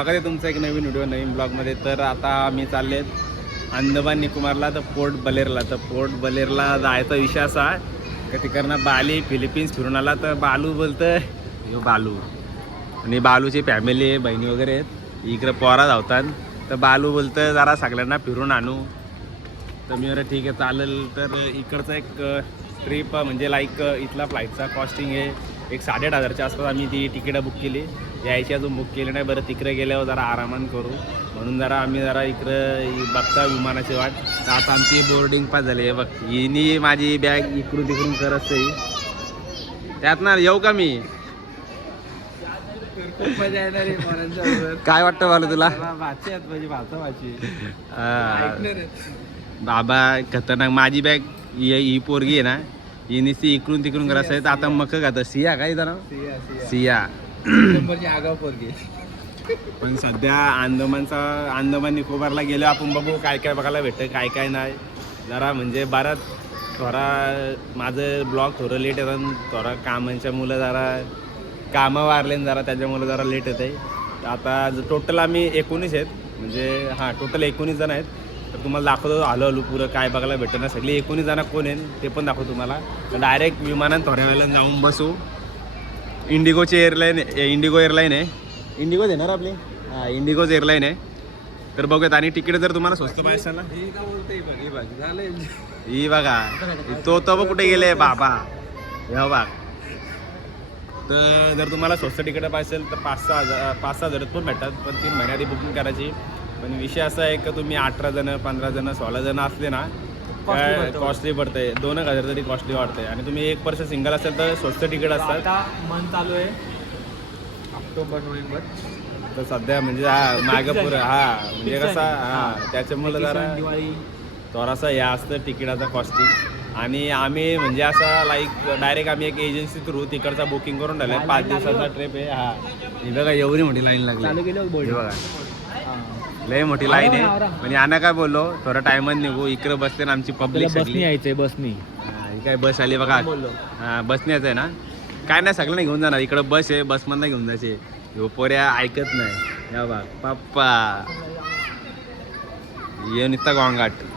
स्वागत आहे तुमचं एक नवीन व्हिडिओ नवीन ब्लॉगमध्ये. तर आता मी चालले अंदमान निकोबारला, तर पोर्ट ब्लेअरला. तर पोर्ट ब्लेअरला जायचा विषय असा की तिकडनं बाली फिलिपिन्स फिरून आला. तर बालू बोलतं यो बालू आणि बालूची फॅमिली आहे, बहिणी वगैरे आहेत, इकडं पोरा धावतात. तर बालू बोलतं जरा सगळ्यांना फिरून आणू. तर मी बरं ठीक आहे चालेल. तर इकडचं एक ट्रिप म्हणजे लाईक इथला फ्लाईटचा कॉस्टिंग आहे एक 8,500च्या आसपास. आम्ही ती तिकीटं बुक केली, यायची अजून बुक केली नाही. बरं तिकडे गेल्यावर जरा आरामान करू म्हणून जरा आम्ही जरा इकडं बघता विमानाची वाट. तर आता आमची बोर्डिंग पास झाली आहे बघ. हिनी माझी बॅग इकडून तिकडून करत नाही त्यात ना. येऊ का मी? काय वाटतं मला तुला? बाबा खतरनाक. माझी बॅग ही पोरगी आहे ना, ही नुसती इकडून तिकडून करत आहे. तर आता मक खातं सिया काय जरा सिया आगाव पोरगी. पण सध्या अंदमान निकोबारला गेलो आपण, बघू काय काय बघायला भेटतं काय काय नाही. जरा म्हणजे बराच थोडा माझं ब्लॉग थोडं लेट येतं, थोडा कामांच्या मुलं जरा कामं वारले जरा त्याच्यामुळे जरा लेट येत आहे. आता टोटल आम्ही 19 आहेत, म्हणजे हां टोटल 19 जण आहेत. तर तुम्हाला दाखवतो हळूहळू पुरं काय बघायला भेटतं ना. सगळी 19 जण कोण आहेत ते पण दाखवतो तुम्हाला. तर डायरेक्ट विमानात थोड्या वेळेला जाऊन बसू. इंडिगोची इंडिगो एअरलाईन आहे. इंडिगोच आहे ना आपली? हां इंडिगोच एअरलाईन आहे. तर बघूयात. आणि तिकीट जर तुम्हाला स्वस्त पाहिजे असेल ना, ही बघा तो कुठे गेले बाबा हे बघ. तर जर तुम्हाला स्वस्त तिकीट पाहिजे असेल तर 5-6 हजार पण भेटतात, पण 3 महिन्या आधी बुकिंग करायची. पण विषय असा आहे की तुम्ही 18 जण 15 जण 16 जण असले ना काय कॉस्टली पडते. 2,000 तरी कॉस्टली वाटते. आणि तुम्ही 1 पर्सन सिंगल असेल तर स्वस्त तिकीट असतात. मन चालू आहे ऑक्टोबर नोव्हेंबर. तर सध्या म्हणजे हा मागं पुरं हा म्हणजे कसा हा त्याच्यामुळे जरा थोडासा हे असतं तिकिटाचा कॉस्टिंग. आणि आम्ही म्हणजे असा लाईक डायरेक्ट आम्ही एक एजन्सी थ्रू तिकडचा बुकिंग करून राहिला आहे. 5 दिवसाचा ट्रिप आहे. हा हे बघा एवढी मोठी लाईन लागली. हे बघा लय मोठी लाईन आहे. म्हणजे यांना काय बोललो थोडा टायमात निघू, इकडे बसते ना आमची पब्लिक सगळी. यायचंय बसनी. ही काय बस आली बघा. हा बसने यायचं आहे ना, काय नाही सगळं घेऊन जाणार. इकडं बस आहे, बसमधनं घेऊन जायचे. हो पोऱ्या ऐकत नाही. या बघ पप्पा ये नुसता गोंगाट.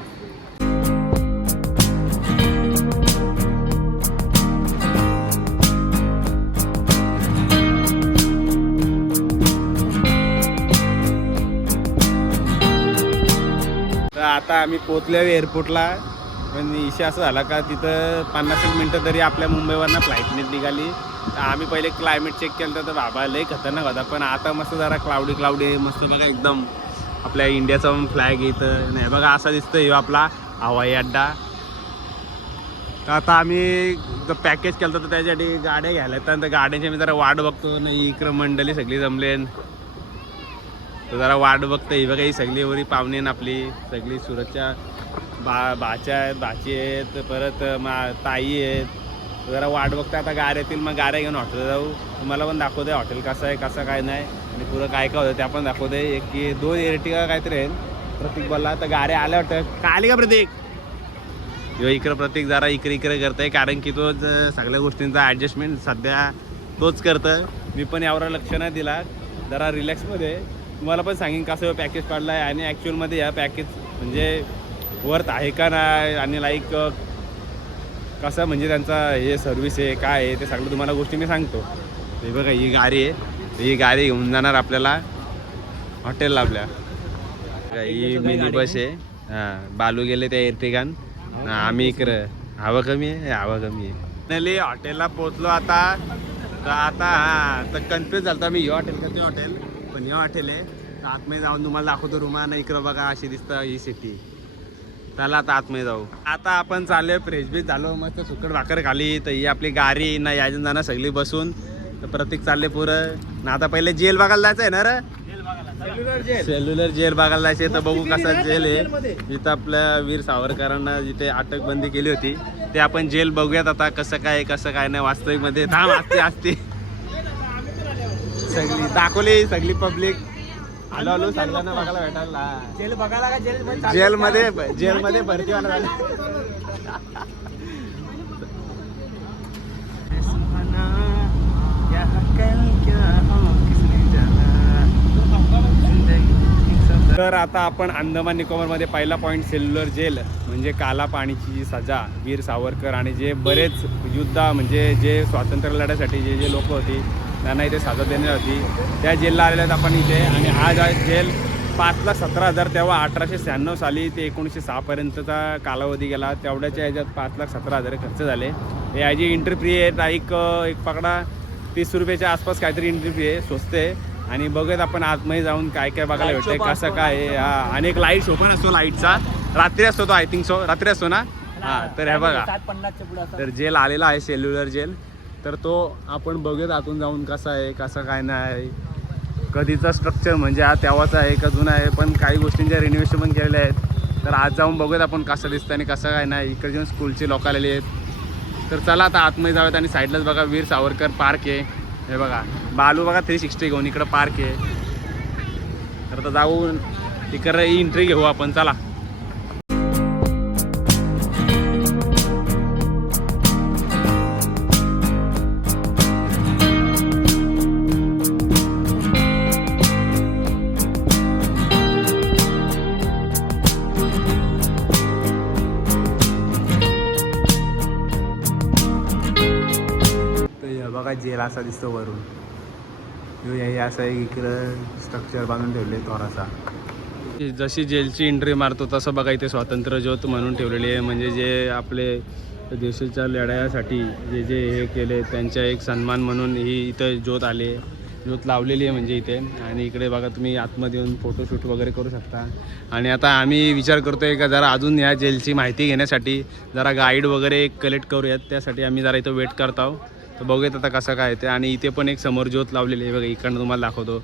तर आता आम्ही पोचलो एअरपोर्टला. पण विषय असं झाला का तिथं 50 मिनटं तरी आपल्या मुंबईवरनं फ्लाईटने निघाली. तर आम्ही पहिले क्लायमेट चेक केलं तर बाबा लय खतरनाक होता. पण आता मस्त जरा क्लाउडी आहे मस्त बघा. एकदम आपल्या इंडियाचा फ्लॅग इथं नाही बघा असा दिसतं हे आपला हवाई अड्डा. तर आता आम्ही जर पॅकेज केलं तर त्याच्यासाठी गाड्या घ्यायला येतात. तर गाड्यांची मी जरा वाट बघतो नाही. इकडं मंडळी सगळी जमले तर जरा वाट बघतो. ही बघा ही सगळी वरी पाहुणे आपली सगळी सुरतच्या भाच्या आहेत, भाची आहेत, परत ताई आहेत. जरा वाट बघता आता गाड्या येतील, मग गाड्या घेऊन हॉटेलला जाऊ. तुम्हाला पण दाखवते हॉटेल कसं आहे कसं काय नाही आणि पुरं काय काय होतं त्या पण दाखवते. एक की 2 एर्टिगा काहीतरी आहे प्रतीक बोलला. तर गाड्या आल्या वाटतं. का आली का प्रतीक? किंवा इकडं प्रतीक जरा इकडे करतं आहे, कारण की तो सगळ्या गोष्टींचा ॲडजस्टमेंट सध्या तोच करतं. मी पण यावर लक्ष नाही दिला, जरा रिलॅक्समध्ये. तुम्हाला पण सांगेन कसं पॅकेज काढला आहे आणि ॲक्च्युअलमध्ये या पॅकेज म्हणजे वर्थ आहे का नाही आणि लाईक कसं म्हणजे त्यांचा हे सर्व्हिस आहे काय आहे ते सगळं तुम्हाला गोष्टी मी सांगतो. हे बघा ही गाडी आहे, ही गाडी घेऊन जाणार आपल्याला हॉटेलला आपल्या. ही मिनी बस आहे. हां बालू गेले त्या एर्टिगान, आम्ही इकडं हवा कमी आहे फायनली हॉटेलला पोचलो आता. तर आता हां तर कन्फ्यूज झालं मी हे हॉटेल का ते हॉटेल. पण हे हॉटेल आहे. आतमध्ये जाऊन तुम्हाला दाखवतो रूम. इकडं बघा अशी दिसतं ही सिटी. त्याला आता आतमध्ये जाऊ. आता आपण चाललोय फ्रेश बीच झालो मस्त सुकट भाकर खाली. तर ही आपली गाडी ना यायचं जाणं सगळी बसून. तर प्रतीक चालले पुरं ना. आता पहिले जेल बघायला जायचं आहे ना रे, सेल्युलर जेल बघायला जायचं. तर बघू कसा जेल आहे. जिथं आपल्या वीर सावरकरांना जिथे अटकबंदी केली होती ते आपण जेल बघूयात आता कसं काय नाही वास्तविकमध्ये. थांब असते सगळी दाखवली सगळी पब्लिक. आलो सगळ्यांना बघायला भेटायला. जेल बघायला का जेलमध्ये भरती वाला झाली. तर आता आपण अंदमान निकोबारमध्ये पहिला पॉईंट सेल्युलर जेल म्हणजे काला पाणीची जी सजा वीर सावरकर आणि जे बरेच म्हणजे जे स्वातंत्र्य लढ्यासाठी जे लोक होती त्यांना इथे सजा देण्यात होती त्या जेलला आलेल्या आहेत आपण इथे. आणि आज जेल 5,17,000 तेव्हा 1896 साली ते 1906पर्यंतचा कालावधी गेला. तेवढ्याच्या ह्याच्यात 5,17,000 खर्च झाले. याची एंट्री फ्री आहे एक पकडा 30 रुपयाच्या आसपास काहीतरी एंट्री फ्री आहे, स्वस्त आहे. आणि बघूयात आपण आतमध्ये जाऊन काय काय बघायला भेटतंय कसं काय आहे. आणि एक लाईट शो पण असतो लाईटचा, रात्री असतो तो, आय थिंक सो रात्री असतो ना. हां तर हे बघा, तर जेल आलेला आहे सेल्युलर जेल. तर तो आपण बघूयात आतून जाऊन कसा आहे कसं काय नाही, कधीचा स्ट्रक्चर म्हणजे हा तेव्हाचा आहे का जुना आहे, पण काही गोष्टींच्या रिनोव्हेशन पण केलेल्या आहेत. तर आज जाऊन बघूयात आपण कसं दिसतं आणि कसं काय नाही. इकडे जेव्हा स्कूलचे लोक आलेले आहेत. तर चला आता आतमध्ये जाऊयात. आणि साईडलाच बघा वीर सावरकर पार्क आहे, हे बघा बालू बघा 360 घेऊन इकडं पार्क आहे. तर आता जाऊन तिकडं एंट्री घेऊ आपण, चला. बघा जेल असा दिसतो वरून. हे असं आहे, इकडं स्ट्रक्चर बांधून ठेवले थोडासा. जशी जेलची एंट्री मारतो तसं बघा इथे स्वातंत्र्य ज्योत म्हणून ठेवलेली आहे. म्हणजे जे आपले देशाच्या लढ्यासाठी जे हे केले त्यांच्या एक सन्मान म्हणून ही इथं ज्योत लावलेली आहे म्हणजे इथे. आणि इकडे बघा तुम्ही आतमध्ये येऊन फोटोशूट वगैरे करू शकता. आणि आता आम्ही विचार करतोय का जरा अजून या जेलची माहिती घेण्यासाठी जरा गाईड वगैरे कलेक्ट करूयात, त्यासाठी आम्ही जरा इथं वेट करत आहोत. तर बघूयात आता कसं काय ते. आणि इथे पण एक समोर ज्योत लावलेली आहे बघा, इकडनं तुम्हाला दाखवतो.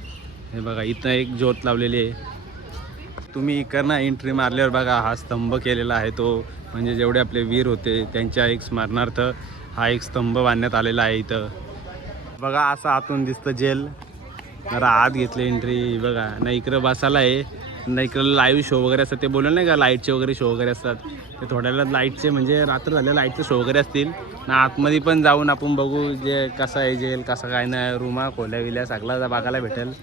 हे बघा इथं एक ज्योत लावलेली आहे. तुम्ही इकडनं एंट्री मारल्यावर बघा हा स्तंभ केलेला आहे तो, म्हणजे जेवढे आपले वीर होते त्यांच्या एक स्मरणार्थ हा एक स्तंभ बांधण्यात आलेला आहे इथं. बघा असं आतून दिसतं जेल. जरा आत घेतले एंट्री बघा. ना इकडं बसायला आहे, ना इकडं लाईव्ह शो वगैरे असतात. ते बोललं नाही का लाईटचे वगैरे शो वगैरे असतात, ते थोड्याला लाईटचे म्हणजे रात्र झाले लाईटचे शो वगैरे असतील ना. आतमध्ये पण जाऊन आपण बघू जे कसं आहे जेल, कसं काय नाही, रूमा खोल्या विल्या सगळा बघायला भेटेल.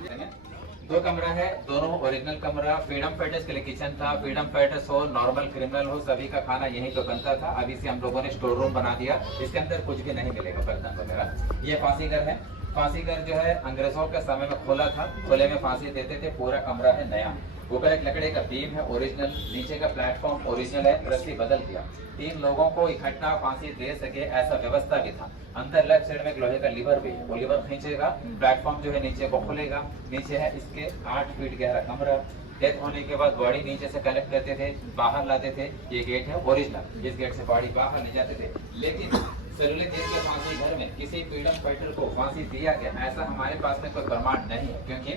2 कमरा है, दोनों ओरिजिनल कमरा। फ्रीडम फाइटर्स के लिए किचन था। फ्रीडम फाइटर्स हो, नॉर्मल क्रिमिनल हो, सभी का खाना यहीं पे बनता था। अभी से हम लोगों ने स्टोर रूम बना दिया, इसके अंदर कुछ भी नहीं मिलेगा बर्तन वगैरह। ये फांसी घर है। फांसी घर जो है अंग्रेजों के समय में खोला था, खोले में फांसी देते थे। पूरा कमरा है नया। ऊपर एक लकड़े का बीम है ओरिजिनल, नीचे का प्लेटफॉर्म ओरिजिनल है, रस्सी बदल दिया। 3 लोगों को इकट्ठा फांसी दे सके ऐसा व्यवस्था भी था। अंदर लेफ्ट साइड में एक लोहे का लीवर भी है, वो लीवर खींचेगा, प्लेटफॉर्म जो है नीचे को खुलेगा। नीचे है इसके 8 फीट गहरा कमरा। डेथ होने के बाद बॉडी नीचे से कलेक्ट करते थे, बाहर लाते थे। ये गेट है ओरिजिनल, इस गेट से बॉडी बाहर ले जाते थे। लेकिन सेलुलर जेल के फांसी घर में किसी फ्रीडम फाइटर को फांसी दिया गया ऐसा हमारे पास में कोई प्रमाण नहीं है, क्योंकि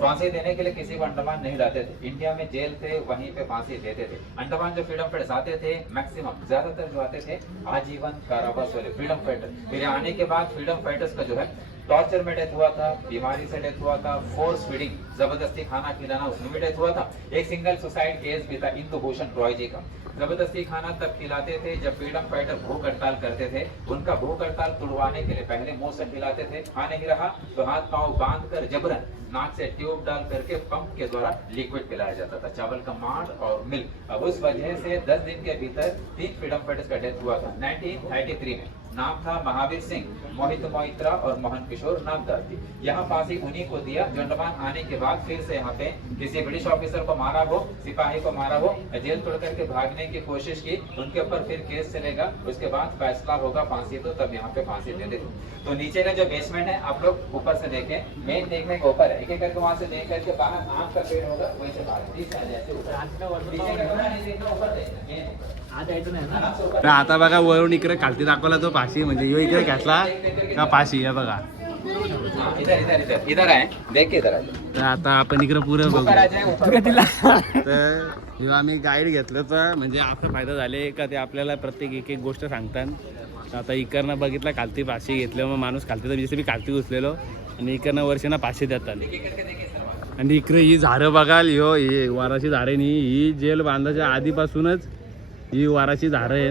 फांसी देने के लिए किसी को अंडमान नहीं लाते थे। इंडिया में जेल थे, वहीं पे फांसी देते थे। अंडमान जो फ्रीडम फाइटर्स आते थे, मैक्सिमम ज्यादातर जो आते थे आजीवन कारावास वाले फ्रीडम फाइटर। फिर आने के बाद फ्रीडम फाइटर्स का जो है टॉर्चर में डेथ हुआ था, बीमारी से डेथ हुआ था, फोर्स फीडिंग जबरदस्ती खाना खिलाना उसमें भी डेथ हुआ था। एक सिंगल सुसाइड केस भी था इंदु भूषण रॉय जी का। जबरदस्ती खाना तब खिलाते थे जब फ्रीडम फाइटर भूख हड़ताल करते थे। उनका भूख हड़ताल तुड़वाने के लिए पहले मुंह से खिलाते थे, खा नहीं रहा तो हाथ पांव बांध कर जबरन नाक से ट्यूब डाल करके पंप के द्वारा लिक्विड पिलाया जाता था, चावल का मांड और मिल्क। अब उस वजह से 10 दिन के भीतर 3 फ्रीडम फाइटर्स का डेथ हुआ था 1933 में। नाम था महावीर सिंह, मोहित मोइत्रा और मोहन किशोर नामदार थी। यहाँ फांसी उन्हीं को दिया जो अंडमान आने के बाद फिर से यहाँ पे किसी ब्रिटिश ऑफिसर को मारा हो, सिपाही को मारा हो, जेल तोड़ करके भागने की कोशिश की, उनके ऊपर फिर केस चलेगा, उसके बाद फैसला होगा फांसी तो तब यहाँ पे फांसी दे देते। तो नीचे का जो बेसमेंट है आप लोग ऊपर से देखें, मेन देखने के ऊपर है, एक एक करके वहाँ से देख करके बाहर आँख का पेड़ होगा वैसे बाहर तर आता बघा वरून इकडे खालती दाखवला तो फाशी, म्हणजे यो इकडे घातला का फाशी आहे बघा. इधर इधर इधर इधर आए, देख के इधर आए। तर आता आपण इकडे पुढे बघू. ऊपर आ जाए, ऊपर दिला। तर जेव्हा आम्ही गाईड घेतलं तर म्हणजे आपले फायदा झाले का ते आपल्याला प्रत्येक एक एक गोष्ट सांगतात. आता इकडनं बघितलं खालती फाशी घेतलं, मग माणूस खालती तर जसं मी खालती घुसलेलो आणि इकडनं वर्षांना फाशी देतात. आणि इकडे ही झाडं बघाल, ही वाराची झाडे नाही, ही जेल बांधायच्या आधीपासूनच ही वाराची झाडं आहे.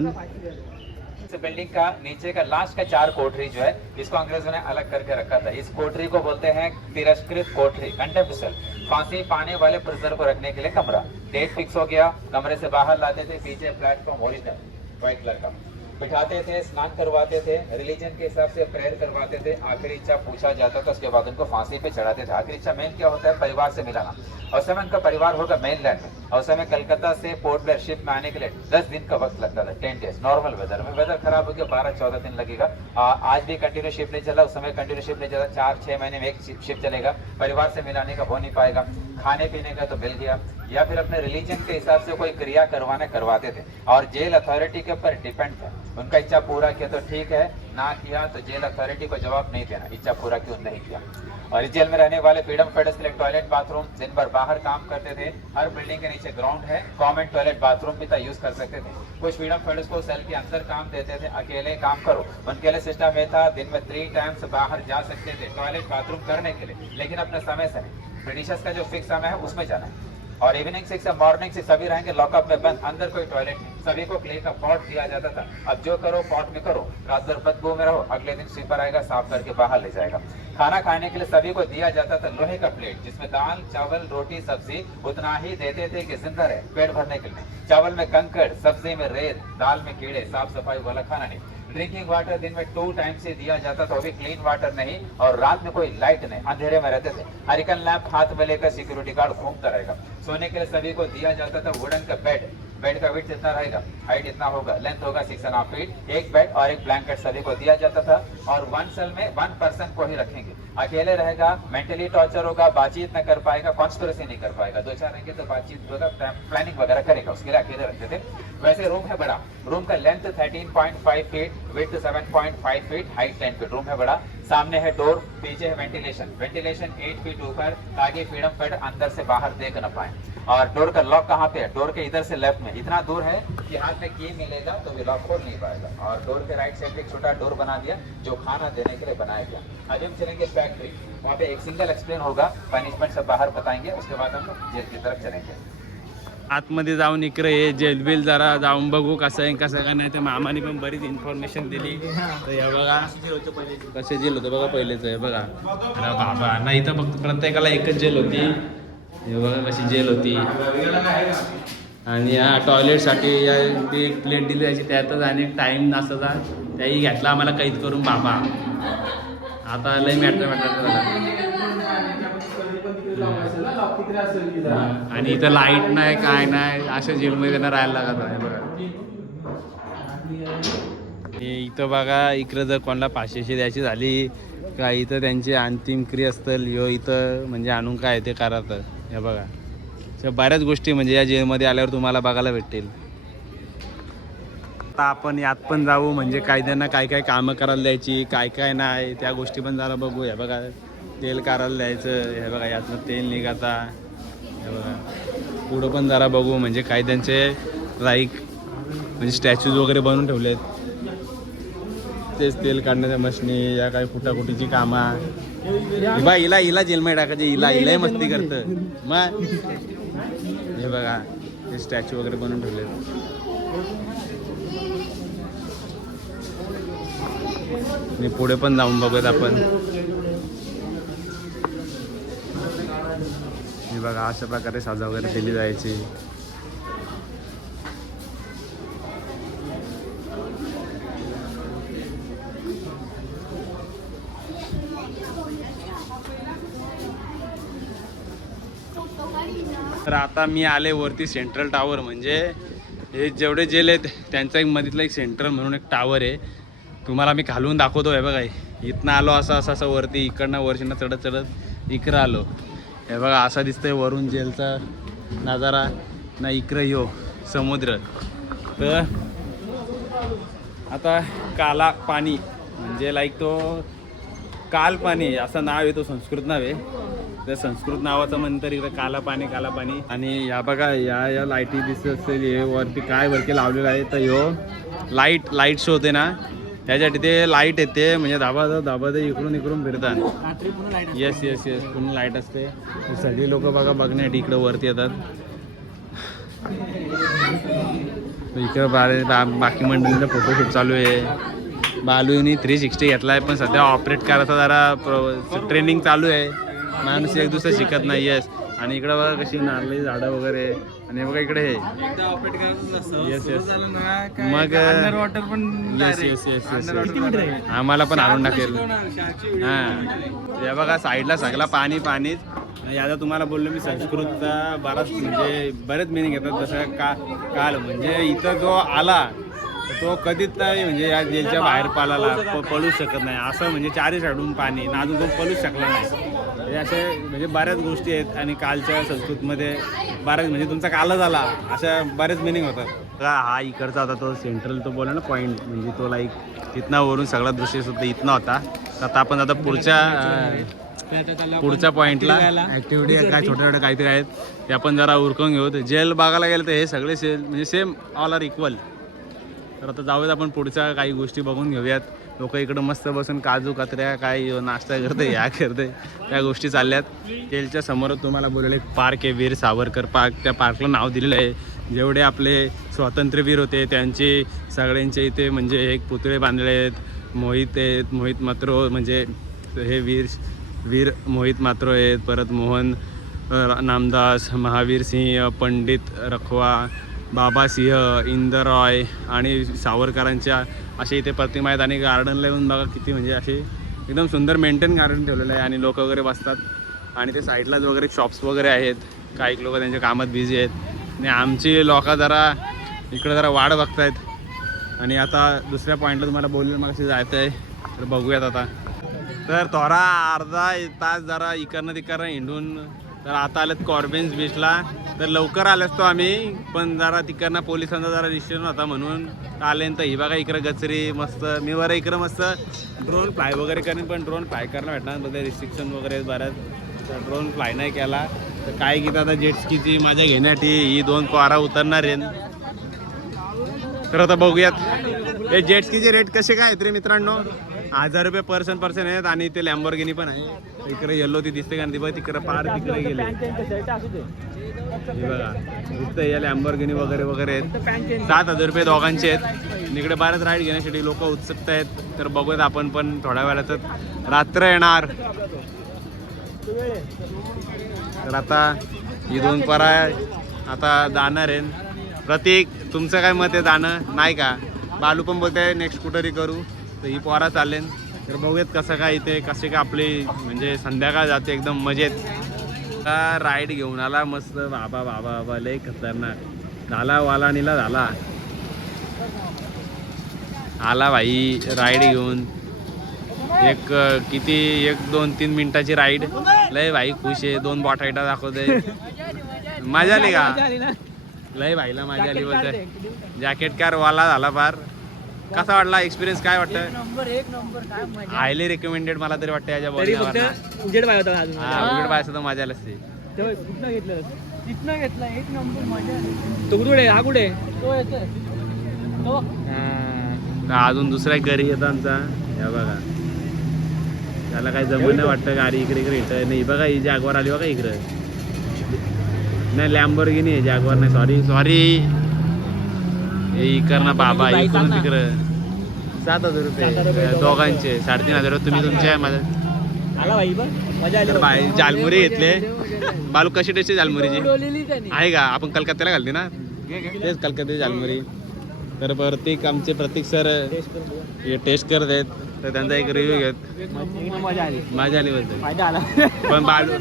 बिल्डिंग का नीचे का लास्ट का 4 कोठरी जो है इसको अंग्रेजों ने अलग करके रखा था। इस कोठरी को बोलते हैं तिरस्कृत कोठरी, कंटेम्प्ट सेल। फांसी पाने वाले प्रिजनर को रखने के लिए कमरा। डेट फिक्स हो गया, कमरे से बाहर लाते थे, पीछे प्लेटफॉर्म ओरिजिनल व्हाइट कलर का बिठाते थे, स्नान करवाते थे, रिलीजन के हिसाब से प्रेयर करवाते थे, आखिरी इच्छा पूछा जाता था, उसके बाद उनको फांसी पे चढ़ाते थे। आखिरी इच्छा मेन क्या होता है? परिवार से मिलाना। और समय उनका परिवार होगा मेनलैंड में, और समय कलकत्ता से पोर्ट ब्लेयर शिप में आने के लिए 10 दिन का वक्त लगता था, 10 डेज नॉर्मल वेदर में। वेदर खराब हो गया 12-14 दिन लगेगा। आज भी कंटिन्यू शिप नहीं चला, उस समय कंटिन्यू शिप नहीं चला, 4-6 महीने में एक शिप चलेगा। परिवार से मिलाने का हो नहीं पाएगा, खाने पीने का तो मिल गया, या फिर अपने रिलीजन के हिसाब से कोई क्रिया करवाते थे, और जेल अथॉरिटी के ऊपर डिपेंड था। उनका इच्छा पूरा किया तो ठीक है, ना किया तो जेल अथॉरिटी को जवाब नहीं देना, इच्छा पूरा क्यों नहीं किया। और इस जेल में रहने वाले फ्रीडम फाइटर्स के लिए टॉयलेट बाथरूम दिन भर बाहर काम करते थे। हर बिल्डिंग के नीचे ग्राउंड है, कॉमन टॉयलेट बाथरूम भी था, यूज कर सकते थे। कुछ फ्रीडम फाइटर्स को सेल के अंदर काम देते थे, अकेले काम करो। उनके लिए सिस्टम ये था, दिन में 3 टाइम्स बाहर जा सकते थे टॉयलेट बाथरूम करने के लिए, लेकिन अपने समय से नहीं। ब्रिटिशर्स का जो फिक्स समय है उसमें जाना है। और इवनिंग 6 से मॉर्निंग 6 सभी रहेंगे लॉकअप में बंद, अंदर कोई टॉयलेट नहीं। सभी को क्ले का पॉट दिया जाता था, अब जो करो पॉट में करो, रात भर बदबू में रहो, अगले दिन स्वीपर आएगा साफ करके बाहर ले जाएगा। खाना खाने के लिए सभी को दिया जाता था लोहे का प्लेट, जिसमें दाल चावल रोटी सब्जी उतना ही देते थे कि जिंदा रहे, पेट भरने के लिए। चावल में कंकड़, सब्जी में रेत, दाल में कीड़े, साफ सफाई वाला खाना नहीं। ड्रिंकिंग वाटर दिन में 2 टाइम से दिया जाता था, वो भी क्लीन वाटर नहीं, और रात में कोई लाइट नहीं, अंधेरे में रहते थे। हरिकन लैंप हाथ में लेकर सिक्योरिटी गार्ड घूमता रहेगा। सोने के लिए सभी को दिया जाता था वुडन का बेड। बेड का वेट जितना रहेगा, हाइट इतना होगा, लेंथ होगा 6.5 फीट। एक बेड और एक ब्लैंकेट सभी को दिया जाता था, और 1 सेल में 1 पर्सन को ही रखेंगे। अकेले रहेगा, मेंटली टॉर्चर होगा, बातचीत न कर पाएगा, कॉन्स्पिरेसी नहीं कर पाएगा। 2-4 रहेंगे तो बातचीत होगा, प्लानिंग वगैरह करेगा, उसके लिए अकेले रखते थे। वैसे रूम है बड़ा, रूम का length 13.5 feet, width 7.5 feet, height 10 feet. Room है बड़ा, सामने है डोर, पीछे है वेंटिलेशन। वेंटिलेशन 8 फीट ऊपर, ताकि फ्रीडम फाइटर अंदर से बाहर देख न पाए। और डोर का लॉक कहाँ पे है? डोर के इधर से लेफ्ट में, इतना दूर है कि हाथ में की मिलेगा तो भी लॉक खोल नहीं पाएगा। और डोर के राइट साइड पे एक छोटा डोर बना दिया, जो खाना देने के लिए बनाया गया। अभी हम चलेंगे फैक्ट्री, वहाँ पे एक सिंगल एक्सप्लेन होगा, पनिशमेंट सब बाहर बताएंगे, उसके बाद हम लोग जेल की तरफ चलेंगे। आतमध्ये जाऊन इकडे हे जेल बिल जरा जाऊन बघू कसं आहे कसं का नाही. तर मामाने पण बरीच इन्फॉर्मेशन दिली. तर हे बघा कसे जेल होतं बघा पहिलेच आहे बघा. अरे बाबा नाही इथं फक्त प्रत्येकाला एकच जेल होती. हे बघा कशी जेल होती. आणि या टॉयलेटसाठी या ती एक प्लेट दिली जायची त्यातच आणि टाईम नसायचा त्याही घेतला आम्हाला कैद करून बाबा. आता लय मॅटर झाला. आणि इथं लाईट नाही काय नाही अशा जेलमध्ये त्यांना राहायला लागत आहे बघा. इथं बघा इकडं जर कोणाला फाशीशी द्यायची झाली का इथं त्यांची अंतिम क्रिया असतं ह्यो इथं म्हणजे आणून काय ते करतात. हे बघा अशा बऱ्याच गोष्टी म्हणजे या जेलमध्ये आल्यावर तुम्हाला बघायला भेटेल. आता आपण यात पण जाऊ म्हणजे कायद्यांना काय काय कामं करायला द्यायची काय काय नाही त्या गोष्टी पण जरा बघू. हे बघा तेल काढायला द्यायचं. हे बघा यातनं तेल निघाता. हे बघा पुढं पण जरा बघू म्हणजे कायद्यांचे लाईक म्हणजे स्टॅच्यूज वगैरे बनवून ठेवलेत. तेच तेल काढण्याच्या मशनी या काही फुटाफुटीची कामं. बा हिला जेलमध्ये टाकायचे. हिला मस्ती करतं मग. हे बघा ते स्टॅच्यू वगैरे बनवून ठेवलेत. आणि पुढे पण जाऊन बघूयात आपण. हे बघा अशा प्रकारे साजा वगैरे केली जायची. तर आता मी आले वरती सेंट्रल टावर म्हणजे हे जेवढे जेल आहेत त्यांचा एक मधीतला एक सेंट्रल म्हणून एक टावर आहे. तुम्हाला मी घालून दाखवतो. आहे बघा इथनं आलो असं वरती इकडनं वर्षीनं चढत इकडं आलो. हे बघा असा दिसतंय वरून जेलचा नजारा ना. इकडं यो समुद्र. तर आता काला पाणी म्हणजे लाईक तो काल पाणी असं नाव आहे. तो संस्कृत नाव आहे. तर संस्कृत नावाचं म्हणतं इकडे काला पाणी आणि या बघा या लाईटी दिसत असेल. हे वरती काय वरती लावलेलं आहे तर ह्यो लाईट शो होते ना त्याच्यासाठी ते लाईट येते म्हणजे धाबा इकडून फिरतात. येस पूर्ण लाईट असते. सगळी लोक बघा बघण्यासाठी इकडं वरती येतात. इकडं बाकी मंडळींचा फोटोशूट चालू आहे. बालूनी 360 घेतला आहे पण सध्या ऑपरेट करायचा जरा ट्रेनिंग चालू आहे. माणूस एक दुसरं शिकत नाही. येस आणि इकडे बघा कशी नारळी झाडं वगैरे आणि हे बघा इकडे हे एकदा ऑपरेट करायचं असतं. Yes, सुरू yes. झालं ना काय मग अंडर वॉटर पण yes direct. Yes yes Under water yes direct. आम्हाला पण आणून टाकेल शिकवणार, शाळेची video हां हे बघा साईडला सगळा पाणी पाणीच आणि आता तुम्हाला बोललो मी संस्कृतचा बराच म्हणजे बरेच मिनिंग येतात जसं काल म्हणजे इथं जो आला तर तो कधीच नाही म्हणजे या जेलच्या बाहेर पालाला पळू शकत नाही असं म्हणजे चारही साईडून पाणी ना अजून तो पळूच शकला नाही हे असे म्हणजे बऱ्याच गोष्टी आहेत आणि कालच्या संस्कृतमध्ये बऱ्याच म्हणजे तुमचा कालच आला अशा बरेच मिनिंग होतात हा इकडचा होता तो सेंट्रल तो बोला ना पॉईंट म्हणजे तो लाईक तिथनं वरून सगळा दृश्य सुद्धा इथनं होता तर आता आपण आता पुढच्या पॉईंटला ॲक्टिव्हिटी काय छोट्या छोट्या काहीतरी आहेत ते आपण जरा उरकून घेऊ जेल बघायला गेलं तर हे सगळे सेल म्हणजे सेम ऑल आर इक्वल तर आता जाऊयात आपण पुढच्या काही गोष्टी बघून घेऊयात लोक इकडं मस्त बसून काजू कतऱ्या काय नाश्ता करते या करते त्या गोष्टी चालल्यात जेलच्या समोर तुम्हाला बोललेलं एक पार्क आहे वीर सावरकर पार्क त्या पार्कला नाव दिलेलं आहे जेवढे आपले स्वातंत्र्यवीर होते त्यांचे सगळ्यांचे इथे म्हणजे एक पुतळे बांधले आहेत मोहित मात्रो म्हणजे हे वीर मोहित मात्रो आहेत परत मोहन नामदास महावीर सिंह पंडित रखवा बाबासिंह इंदरॉय आणि सावरकरांच्या असे इथे प्रतिमा आहेत आणि गार्डनला येऊन बघा किती म्हणजे असे एकदम सुंदर मेंटेन गार्डन ठेवलेलं आहे आणि लोक वगैरे बसतात आणि ते साईडलाच वगैरे शॉप्स वगैरे आहेत काही लोक त्यांच्या कामात बिझी आहेत आणि आमची लोक जरा इकडे जरा वाट बघतायत आणि आता दुसऱ्या पॉईंटला तुम्हाला बोलले मग असे जायचं आहे तर बघूयात आता तर थोडा अर्धा तास जरा इकडनं तिकडनं हिंडून तर आता आलेत कॉर्बेन्स बीचला तर लवकर आलो असतो आम्ही पण जरा तिकडनं पोलिसांचा जरा रिस्ट्रिक्शन होता म्हणून आले तर ही बघा इकडं गचरी मस्त मी बरं इकडं मस्त ड्रोन फ्लाय वगैरे करेन पण ड्रोन फ्लाय करायला भेटणार बघा रिस्ट्रिक्शन वगैरे बऱ्याच तर ड्रोन फ्लाय नाही केला तर काय घेतात आता जेटस्कीची माझ्या घेण्यासाठी ही 2 पोरा उतरणार आहे तर आता बघूयात हे जेटस्कीचे रेट कसे काय आहेत रे मित्रांनो 1000 रुपये पर्सन आहेत आणि ते लॅम्बोर्गिनी पण आहे इकडे येल्लो ती दिसते का ती बघ तिकडे पार तिकडे गेले बघा दिसतंय या लॅम्बोर्गिनी वगैरे आहेत 7000 रुपये दोघांचे आहेत इकडे बऱ्याच राईड घेण्यासाठी लोक उत्सुक आहेत तर बघूयात आपण पण थोड्या वेळातच रात्र येणार तर आता ही 2 परा आता जाणार आहे प्रतीक तुमचं काय मत आहे जाणं नाही का बालू पण बोलते नेक्स्ट कुठेतरी करू तर ही पोरा चालेल तर बघूयात कसं काय इथे कसे काय आपली म्हणजे संध्याकाळ जाते एकदम मजेत राईड घेऊन आला मस्त बाबा लय खतरनाक झाला वालानीला झाला आला भाई राईड घेऊन एक किती 1-2-3 मिनिटाची राईड लय भाई खुश आहे 2 बॉटाईटा दाखवते मजा आली का लय भाईला मजा आली बोलते जॅकेट कार वाला झाला फार कसा वाटला एक्सपिरियन्स काय वाटतं हायली रिकमेंडेड मला तरी वाटतं याच्या बॉडीवर उजेड पाहिजे होता उघड पाहायचं तर मजा आली असते कुठनं घेतलं तिथनं घेतला 1 नंबर मजा तो कुठे हा कुठे तो येतोय तर अजून दुसऱ्या घरी येतं आमचा हे बघा त्याला काही जमलं नाही वाटतं गाडी इकडे येतं नाही बघा ही जॅगवार आली बघा इकडं नाही लॅम्बोर्गिनी आहे जॅगवार नाही सॉरी हे इकडं ना बाबा इकडून तिकडं 7000 रुपये दोघांचे 3500 तुम्ही तुमचे माझ्या आला भाई बघ मजा आली बाई जालमुरी घेतले बालू कशी टेस्ट आहे जालमुरीची आहे का आपण कलकत्त्याला घालते ना तेच कलकत्त्याची जालमुरी तर प्रत्येक आमचे प्रतीक सर हे टेस्ट करत आहेत तर त्यांचा एक रिव्ह्यू घेत मजा आली मजा आली बोलते फायदा आला पण बालू